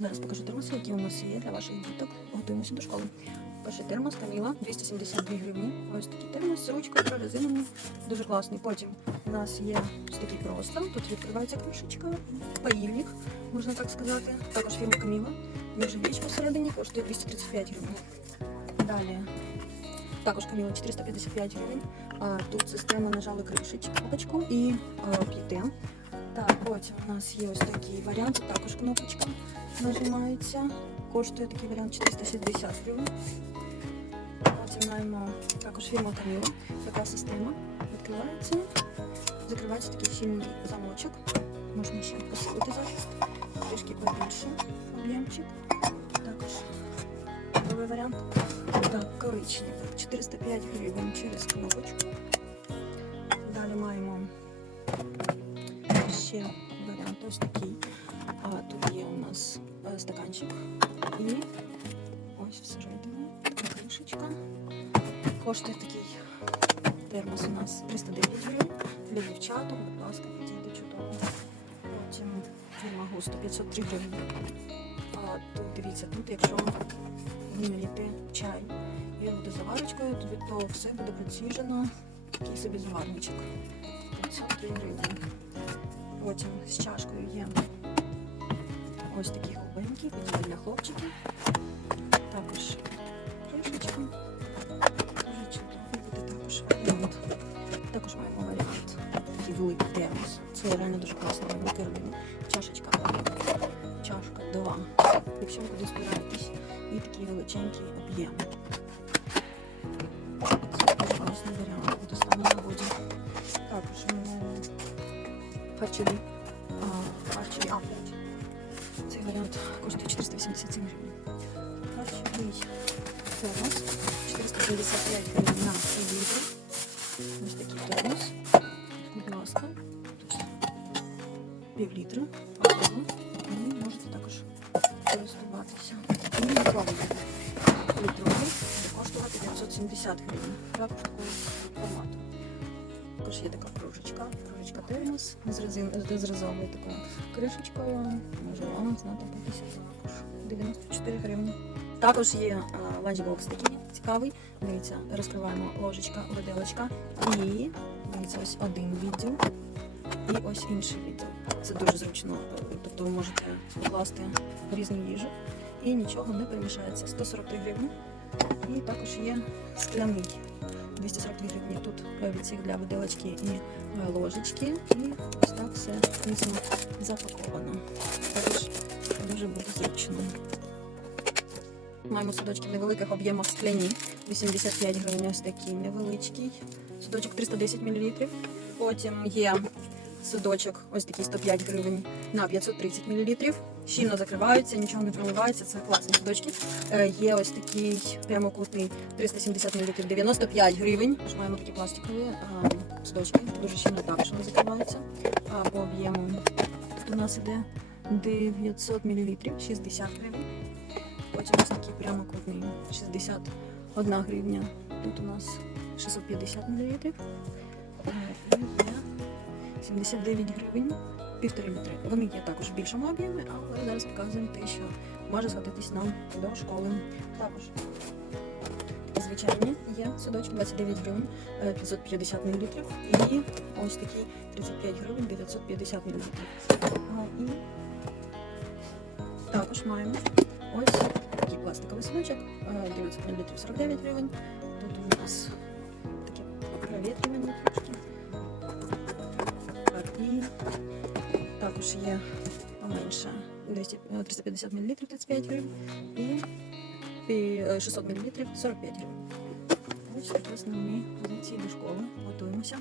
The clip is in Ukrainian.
Зараз покажу термоси, які у нас є для ваших діток. Готуємося до школи. Перший термос Каміла 272 гривні. Ось такий термос з ручкою. Дуже класний. Потім у нас є ось такий простор. Тут відкривається кришечка, паїльник, можна так сказати. Також фірма Каміла. Нержавіч посередині коштує 235 гривень. Далі. Також Каміла 455 гривень. Тут система нажали кришечку і а, потім у нас є ось такий варіант, також кнопочка нажимається. Коштує такий варіант 460 гривень. Потім маємо також фірма Каміла. Така система відкривається, закривається такий щільний замочок. Можна ще посилити захист. Трішки побільше об'ємчик. Також новий варіант. Так, коричневий. 405 гривень через кнопочку. Далі маємо ще ось такий. А тут є у нас е, стаканчик і ось всередині така кришечка. Коштує такий термос у нас 309 гривень. Для дівчаток, будь ласка, підійде чудово. Потім фірма Густо 503 гривні. А тут дивіться, тут якщо ви наліти чай, він буде заварочкою, то все буде проціжено. Такий собі заварничок. 503 гривні. Потім з чашкою є ось такі голубенькі, підійде для хлопчиків. Також кришечка. Дуже чудовий буде також варіант. Також маємо варіант. Такий великий термос. Це реально дуже класно, великий рівень. Чашечка. Чашка 2. Якщо ви кудись збираєтесь, і такий величенький об'єм. харчові. а, Харчові апеті. Цей варіант коштує 487 гривень. Харчовий термос 455 гривень на пів літра. Ось такий термос. Будь ласка. Пів літра. Пакуємо. І можете також користуватися. І літровий. Літровий буде коштувати 570 гривень. Також такого формату. Також є така кружечка, кружечка термос з зразовою такою кришечкою. Може вам знадобитися також 94 гривні. Також є ланчбокс такий цікавий. Дивіться, розкриваємо ложечка, виделочка і дивіться, ось один відділ і ось інший відділ. Це дуже зручно. Тобто ви можете покласти різну їжу і нічого не перемішається. 143 гривні. І також є скляний 242 гривні. Тут відсік для виделочки і ложечки. І ось так все міцно запаковано. Також дуже буде зручно. Маємо садочки в невеликих об'ємах скляні. 85 гривень ось такий невеличкий. Судочок 310 мл. Потім є судочок ось такий 105 гривень на 530 мл. Щільно закриваються, нічого не проливається. Це класні судочки. Е, Є ось такий прямокутний 370 мл 95 гривень. Маємо такі пластикові судочки. Дуже щільно також вони закриваються. А, по об'єму у нас іде 900 мл 60 гривень. Потім ось такий прямокутний 61 гривня. Тут у нас 650 мл. 79 гривень, півтори літри. Вони є також в більшому об'ємі, але зараз показуємо те, що може згодитись нам до школи. Також звичайні є садочок 29 гривень, е, 550 мл. І ось такий 35 гривень, 950 мл. І також маємо ось такий пластиковий садочок, е, 900 мл 49 гривень. Тут у нас таке провітрювання трошки. Також є менше 200, е, 350 мл 35 гривень і е, 600 мл 45 гривень. Ось такі основні позиції до школи. Готуємося.